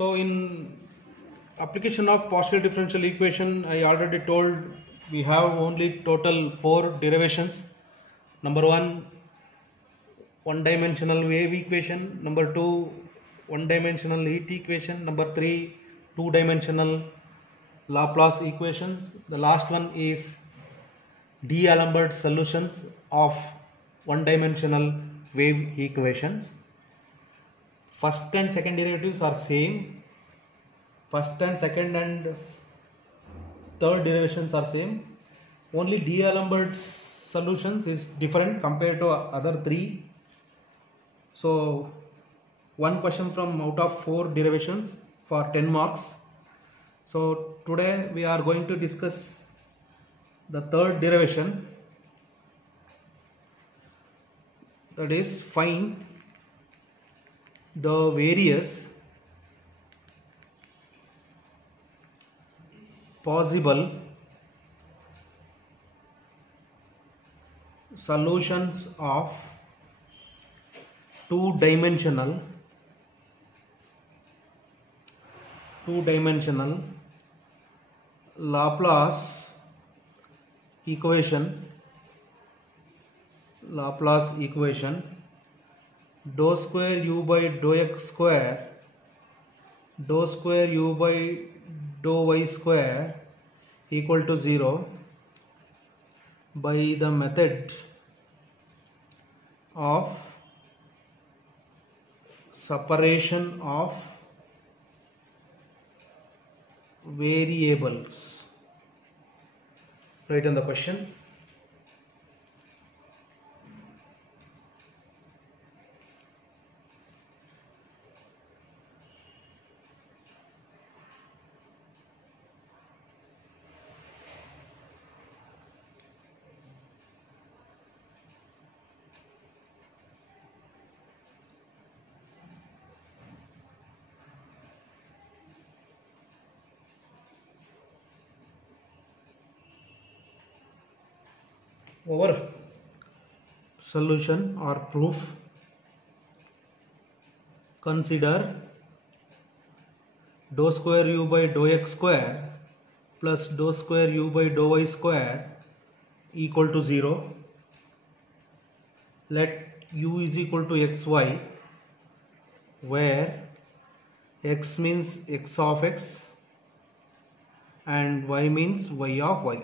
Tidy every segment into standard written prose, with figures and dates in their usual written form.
So in application of partial differential equation, I already told we have only total 4 derivations. Number 1, one-dimensional wave equation. Number 2, one-dimensional heat equation. Number 3, two-dimensional Laplace equations. The last one is D'Alembert solutions of one-dimensional wave equations. First and second derivatives are same. First and second and third derivations are same. Only D'Alembert solutions is different compared to other three. So one question from out of 4 derivations for 10 marks. So today we are going to discuss the third derivation, that is find the various possible solutions of two-dimensional Laplace equation dou square u by dou x square dou square u by dou y square equal to 0 by the method of separation of variables. Write on the question. Over solution or proof, consider dou square u by dou x square plus dou square u by dou y square equal to 0. Let u is equal to xy, where x means x of x and y means y of y.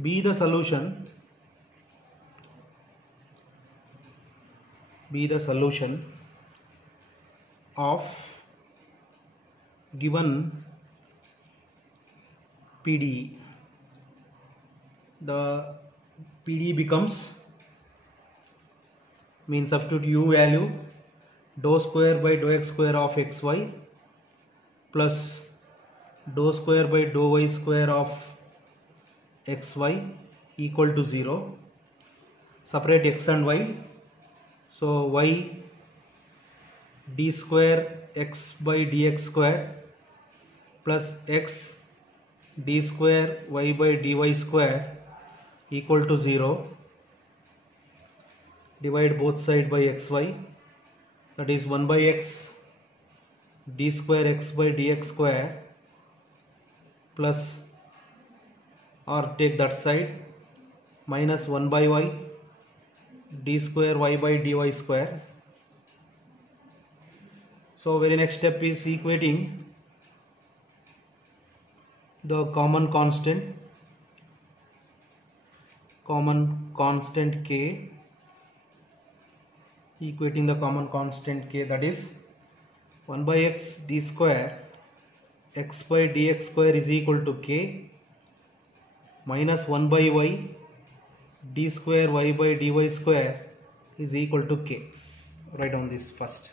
Be the solution of given PDE. The PDE becomes, means substitute u value dou square by dou x square of xy plus dou square by dou y square of xy equal to 0. Separate x and y. So y d square x by dx square plus x d square y by dy square equal to 0. Divide both sides by xy, that is 1 by x d square x by dx square plus, or take that side, minus 1 by y d square y by dy square. So very next step is equating the common constant k, equating the common constant k, that is 1 by x d square x by dx square is equal to k minus 1 by y d square y by dy square is equal to k. Write down this first.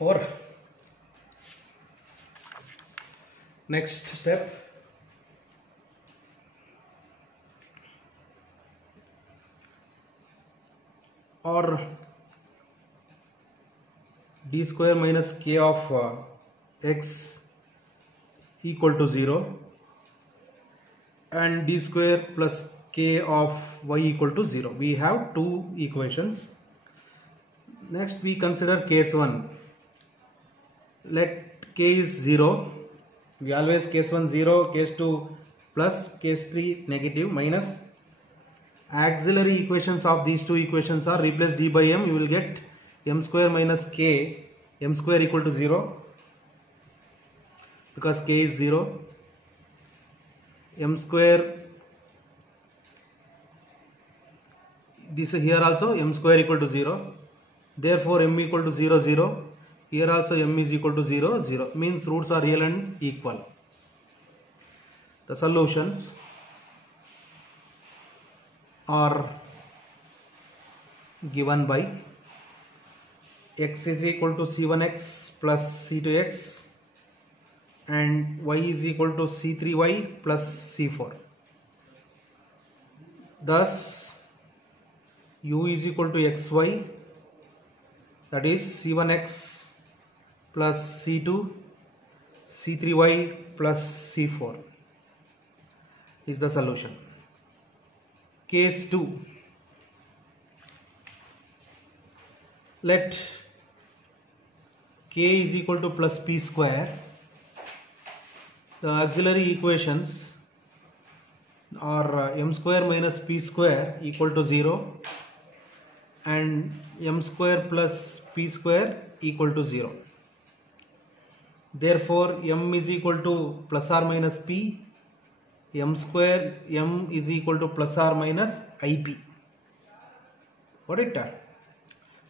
Or next step, or d square minus k of x equal to 0 and d square plus k of y equal to 0. We have two equations. Next we consider case 1. Let k is 0. We always case 1 0, case 2 plus, case 3 negative, minus. Auxiliary equations of these two equations are replace d by m. You will get m square minus k, m square equal to 0 because k is 0. M square, this here also m square equal to 0. Therefore m equal to 0 0. Here also m is equal to 0 0. Means roots are real and equal. The solutions are given by x is equal to c1x plus c2x and y is equal to c3y plus c4. Thus u is equal to xy, that is c1x plus c2 c3y plus c4 is the solution. Case 2. Let k is equal to plus p square. The auxiliary equations are m square minus p square equal to 0 and m square plus p square equal to 0. Therefore m is equal to plus or minus p, m square, m is equal to plus or minus ip. Got it?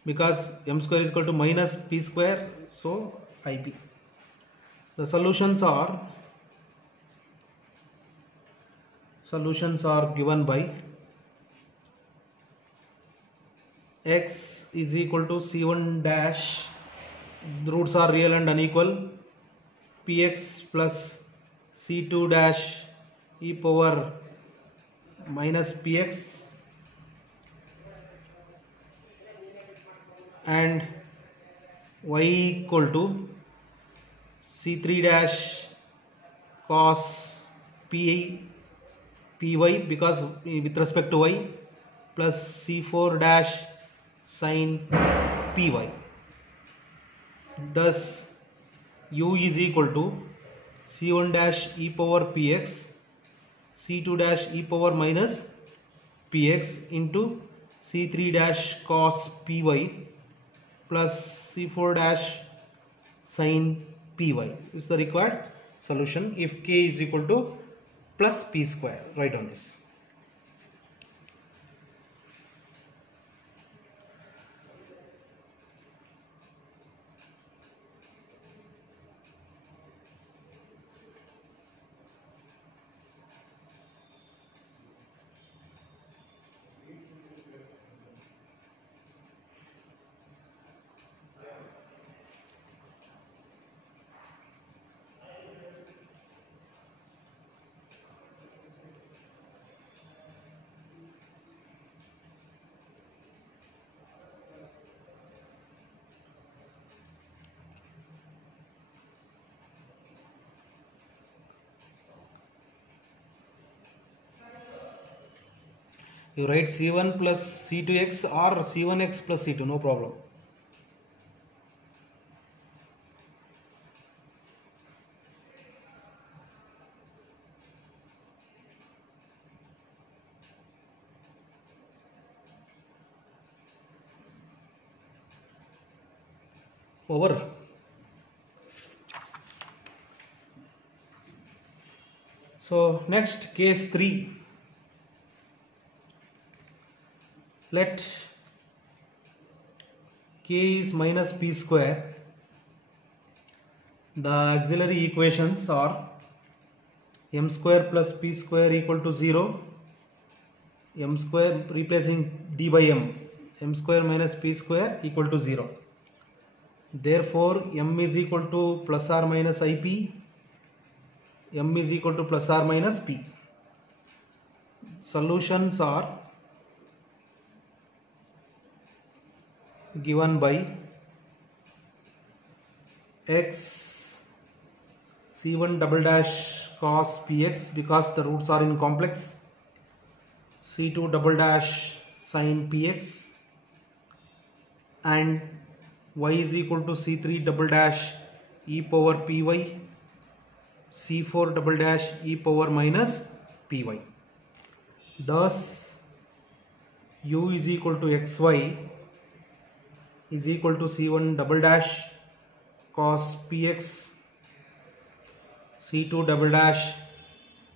Because m square is equal to minus p square, so ip. The solutions are given by x is equal to c1 dash, the roots are real and unequal, px plus c2 dash e power minus px and y equal to c3 dash cos py because with respect to y plus c4 dash sin py. Thus u is equal to c1 dash e power px, c2 dash e power minus px into c3 dash cos py plus c4 dash sin py is the required solution if k is equal to plus p square. Write on this. You write c1 plus c2x or c1x plus c2, no problem. Over. So next, case 3. Let k is minus p square. The auxiliary equations are m square plus p square equal to 0, m square replacing d by m square minus p square equal to 0. Therefore m is equal to plus or minus ip, m is equal to plus or minus p. Solutions are given by x c1 double dash cos px because the roots are in complex, c2 double dash sin px, and y is equal to c3 double dash e power py, c4 double dash e power minus py. Thus u is equal to xy is equal to c1 double dash cos px, c2 double dash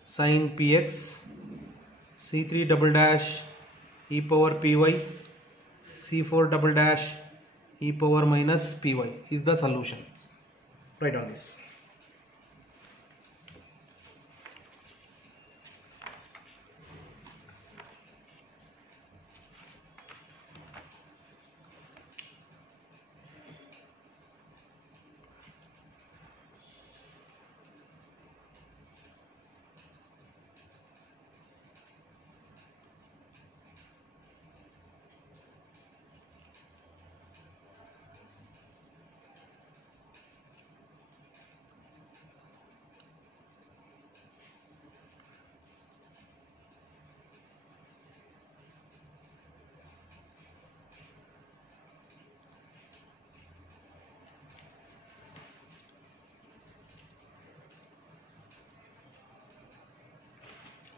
sin px, c3 double dash e power py, c4 double dash e power minus py is the solution. Write on this.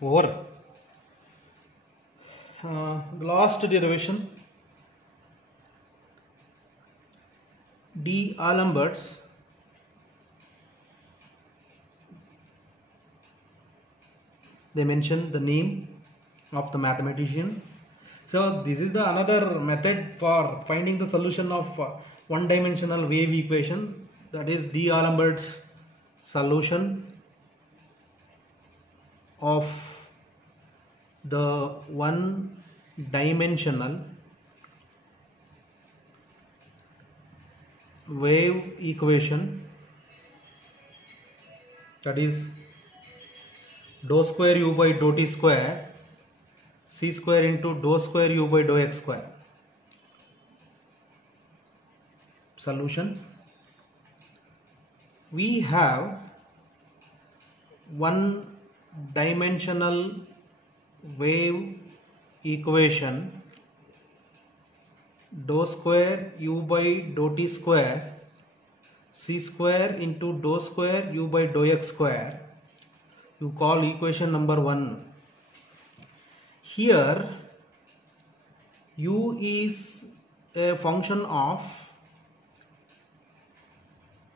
Over. The last derivation, D'Alembert's they mention the name of the mathematician. So this is the another method for finding the solution of one-dimensional wave equation, that is D'Alembert's solution of the one-dimensional wave equation, that is dou square u by dou t square c square into dou square u by dou x square. Solutions: we have one dimensional wave equation dou square u by dou t square c square into dou square u by dou x square. You call equation number 1. Here u is a function of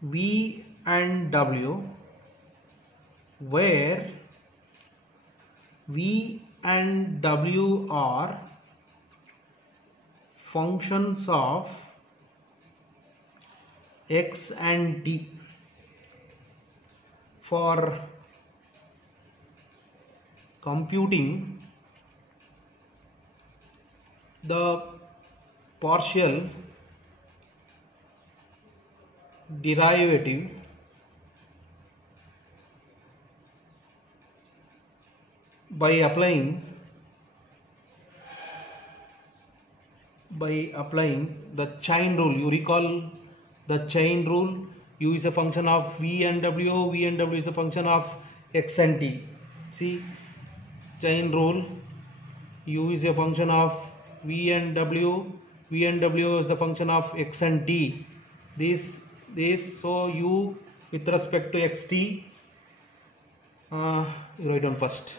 v and w, where v and w are functions of x and t. For computing the partial derivative by applying the chain rule. You recall the chain rule: u is a function of v and w, v and w is a function of x and t. See, chain rule: u is a function of v and w, v and w is the function of x and t. This so u with respect to xt, you write down first.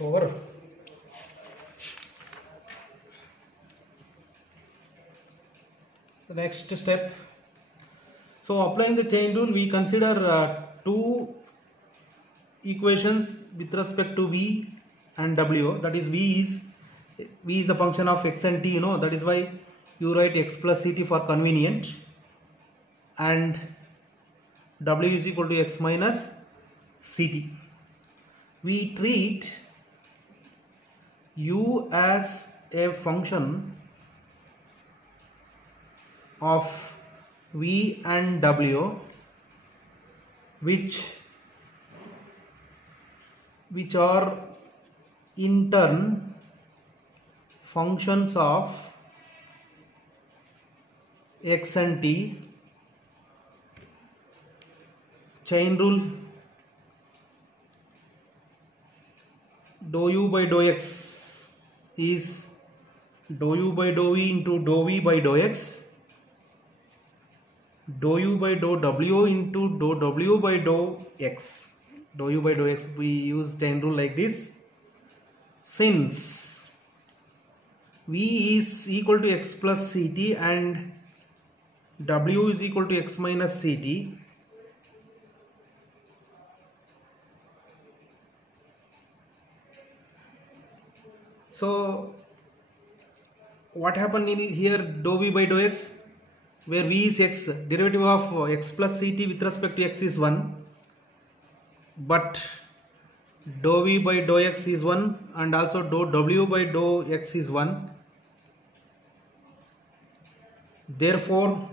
over. The next step. So applying the chain rule, we consider two equations with respect to v and w. That is v is the function of x and t, you know, that is why you write x plus ct for convenient, and w is equal to x minus ct. We treat u as a function of v and w, which are in turn functions of x and t. Chain rule, dou u by dou x is dou u by dou v into dou v by dou x, dou u by dou w into dou w by dou x. Dou u by dou x, we use chain rule like this. Since v is equal to x plus ct and w is equal to x minus ct, so what happened in here, dou v by dou x, where v is x, derivative of x plus ct with respect to x is 1, but dou v by dou x is 1 and also dou w by dou x is 1. Therefore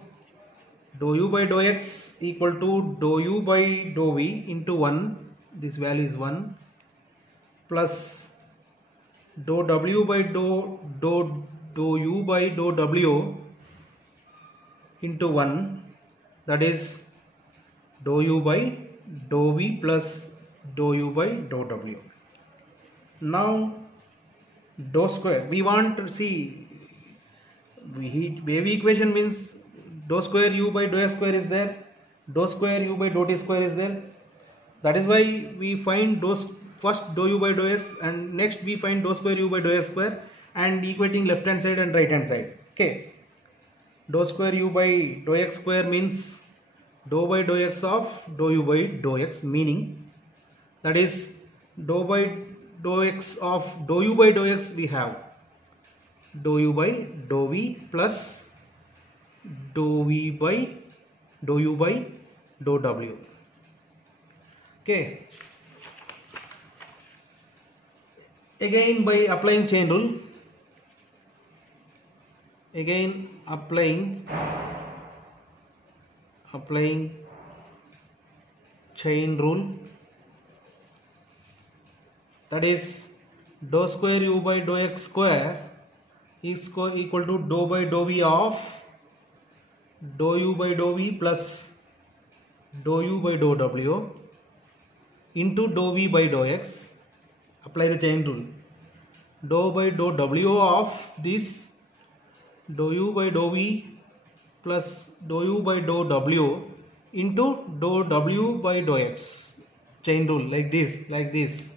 dou u by dou x equal to dou u by dou v into 1, this value is 1, plus dou w by dou u by dou w into 1, that is dou u by dou v plus dou u by dou w. Now dou square, we want to see, wave equation means dou square u by dou x square is there, dou square u by dou t square is there. That is why we find first dou u by dou x and next we find dou square u by dou x square and equating left hand side and right hand side. Okay, dou square u by dou x square means dou by dou x of dou u by dou x, meaning that is dou by dou x of dou u by dou x, we have dou u by dou v plus dou v by dou u by dou w. Okay, again by applying chain rule, again applying chain rule, that is dou square u by dou x square is equal to dou by dou v of dou u by dou v plus dou u by dou w into dou v by dou x. Apply the chain rule, dou by dou w of this dou u by dou v plus dou u by dou w into dou w by dou x. Chain rule like this.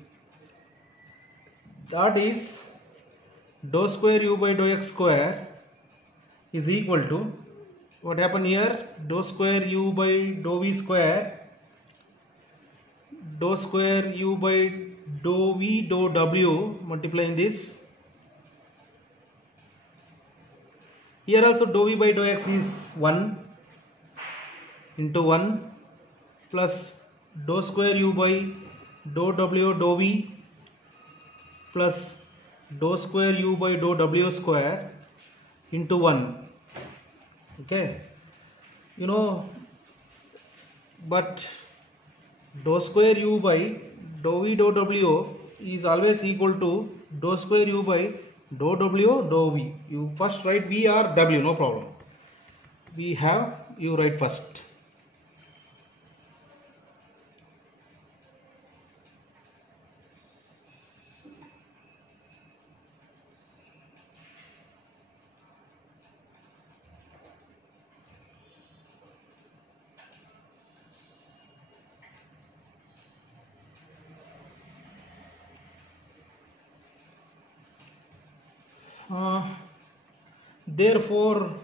That is dou square u by dou x square is equal to, what happened here, dou square u by dou v square, dou square u by dou v dou w, multiplying this. Here also dou v by dou x is 1 into 1 plus dou square u by dou w dou v plus dou square u by dou w square into 1. Okay, you know, but dou square u by dou v dou w is always equal to dou square u by dou w dou v. You first write v or w, no problem. We have, you write first. Therefore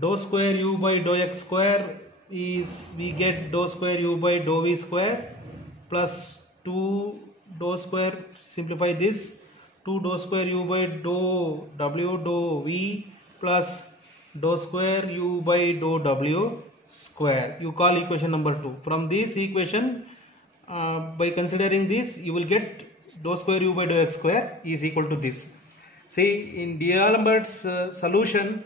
dou square u by dou x square is, we get dou square u by dou v square plus 2 dou square, simplify this, 2 dou square u by dou w dou v plus dou square u by dou w square. You call equation number 2. From this equation, by considering this, you will get dou square u by dou x square is equal to this. See, in D'Alembert's solution,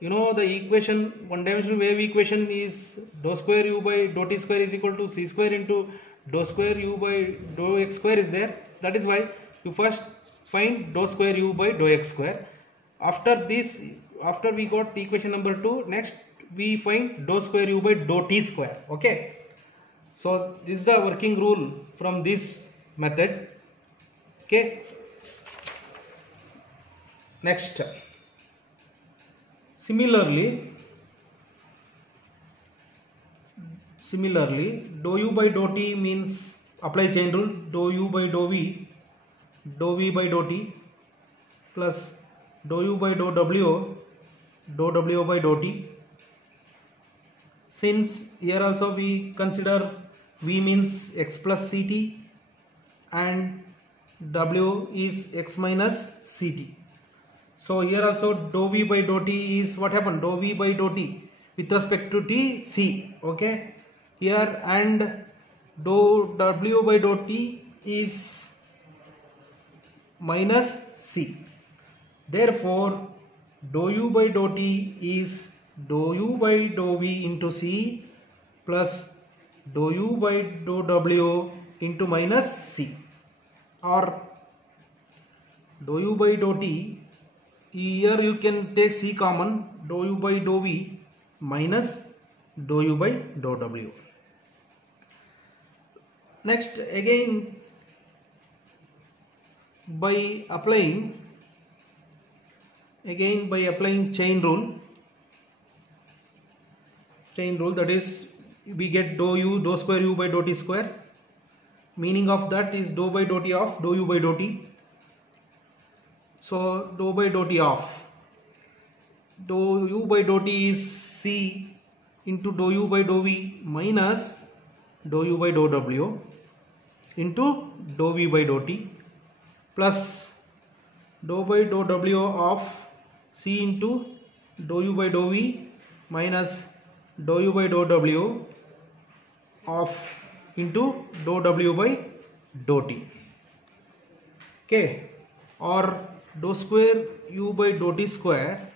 you know the equation, one dimensional wave equation is dou square u by dou t square is equal to c square into dou square u by dou x square is there. That is why you first find dou square u by dou x square. After this, after we got equation number 2, next we find dou square u by dou t square. Okay, so this is the working rule from this method. Okay, next, similarly dou u by dou t means apply chain rule, dou u by dou v by dou t plus dou u by dou w by dou t. Since here also we consider v means x plus ct and w is x minus ct. So here also dou v by dou t is what happened, dou v by dou t with respect to t c. Okay, here, and dou w by dou t is minus c. Therefore dou u by dou t is dou u by dou v into c plus dou u by dou w into minus c, or dou u by dou t, here you can take c common, dou u by dou v minus dou u by dou w. Next, again by applying chain rule, that is we get dou square u by dou t square. Meaning of that is dou by dou t of dou u by dou t. So dou by dou t of dou u by dou t is c into dou u by dou v minus dou u by dou w into dou v by dou t plus dou by dou w of c into dou u by dou v minus dou u by dou w of into dou w by dou t. Okay, or dou square u by dou t square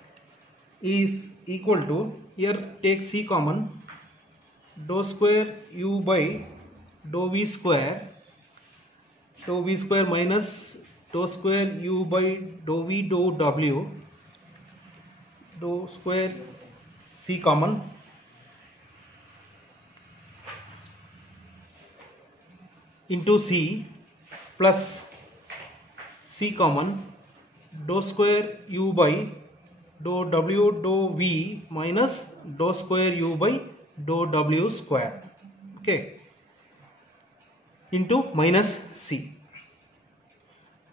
is equal to, here take c common, dou square u by dou v square minus dou square u by dou v dou w, dou square c common into c plus c common, dou square u by dou w dou v minus dou square u by dou w square. Okay, into minus c,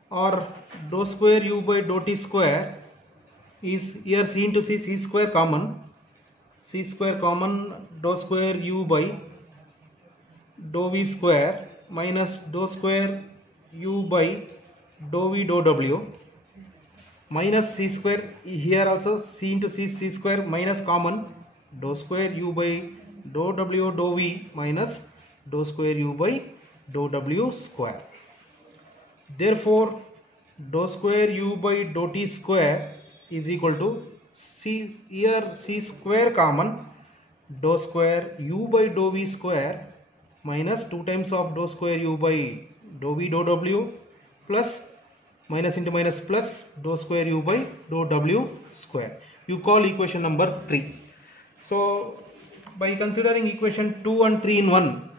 or dou square u by dou t square is, here c into c square common, dou square u by dou v square minus dou square u by dou v dou w minus c square, here also c into c square minus common, dou square u by dou w dou v minus dou square u by dou w square. Therefore dou square u by dou t square is equal to c, here c square common, dou square u by dou v square minus 2 times of dou square u by dou v dou w plus minus into minus plus dou square u by dou w square. You call equation number 3. So by considering equation 2 and 3 in one,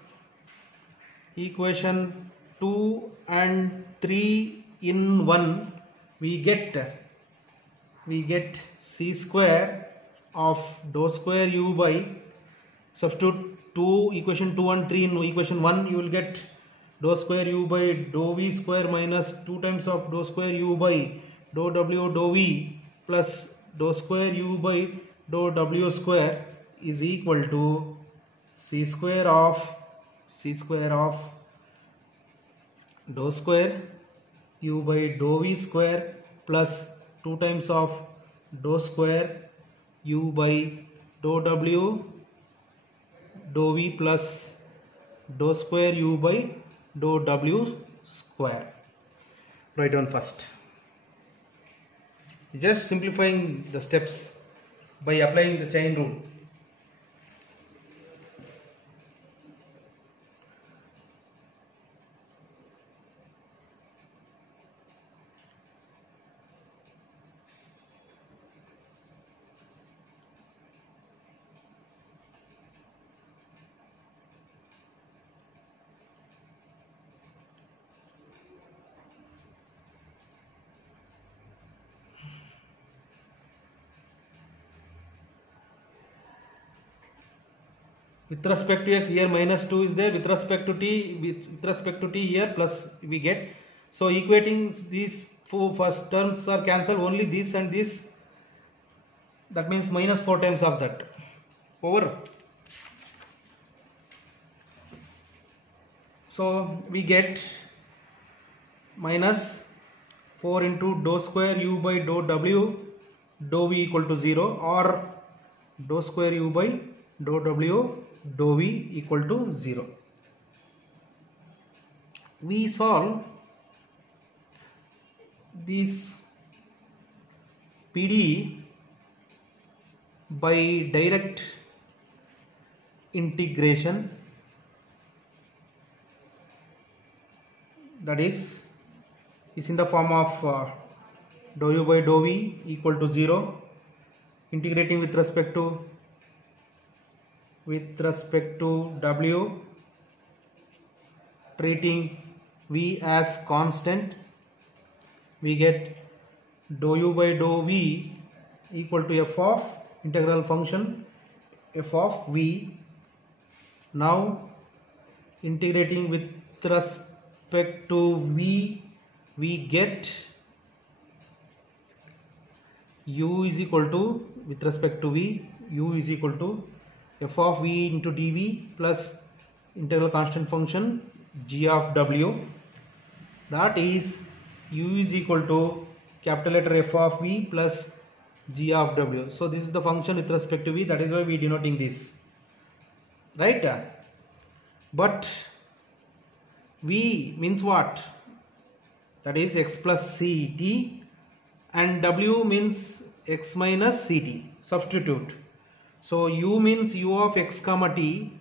equation 2 and 3 in one, we get c square of dou square u by, substitute equation 2 and 3 in equation 1, you will get dou square u by dou v square minus 2 times of dou square u by dou w dou v plus dou square u by dou w square is equal to c square of dou square u by dou v square plus 2 times of dou square u by dou w dou v plus dou square u by dou w square. Write down first. Just simplifying the steps by applying the chain rule. With respect to x, here minus 2 is there. With respect to t here plus we get. So equating these four first terms are cancelled, only this and this. That means minus 4 times of that. Over. So we get minus 4 into dou square u by dou w dou v equal to 0, or dou square u by dou w dou v equal to 0. We solve this PDE by direct integration, that is in the form of dou u by dou v equal to 0, integrating with respect to w, treating v as constant, we get dou u by dou v equal to f of integral function f of v. Now integrating with respect to v, we get u is equal to, with respect to v, u is equal to f of v into dv plus integral constant function g of w, that is u is equal to capital letter f of v plus g of w. So this is the function with respect to v, that is why we are denoting this, right? But v means what? That is x plus ct, and w means x minus ct. Substitute. So u means u of x comma t,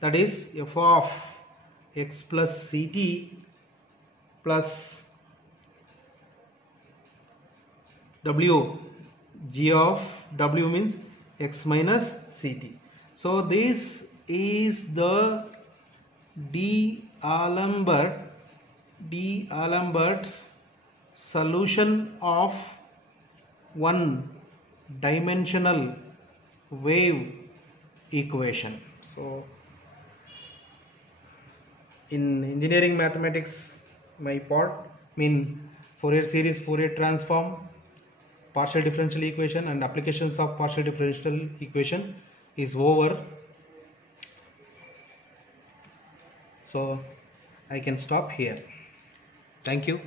that is f of x plus ct plus w, g of w means x minus ct. So this is the D'Alembert's solution of one dimensional wave equation. So in engineering mathematics, my part Fourier series, Fourier transform, partial differential equation and applications of partial differential equation is over. So I can stop here. Thank you.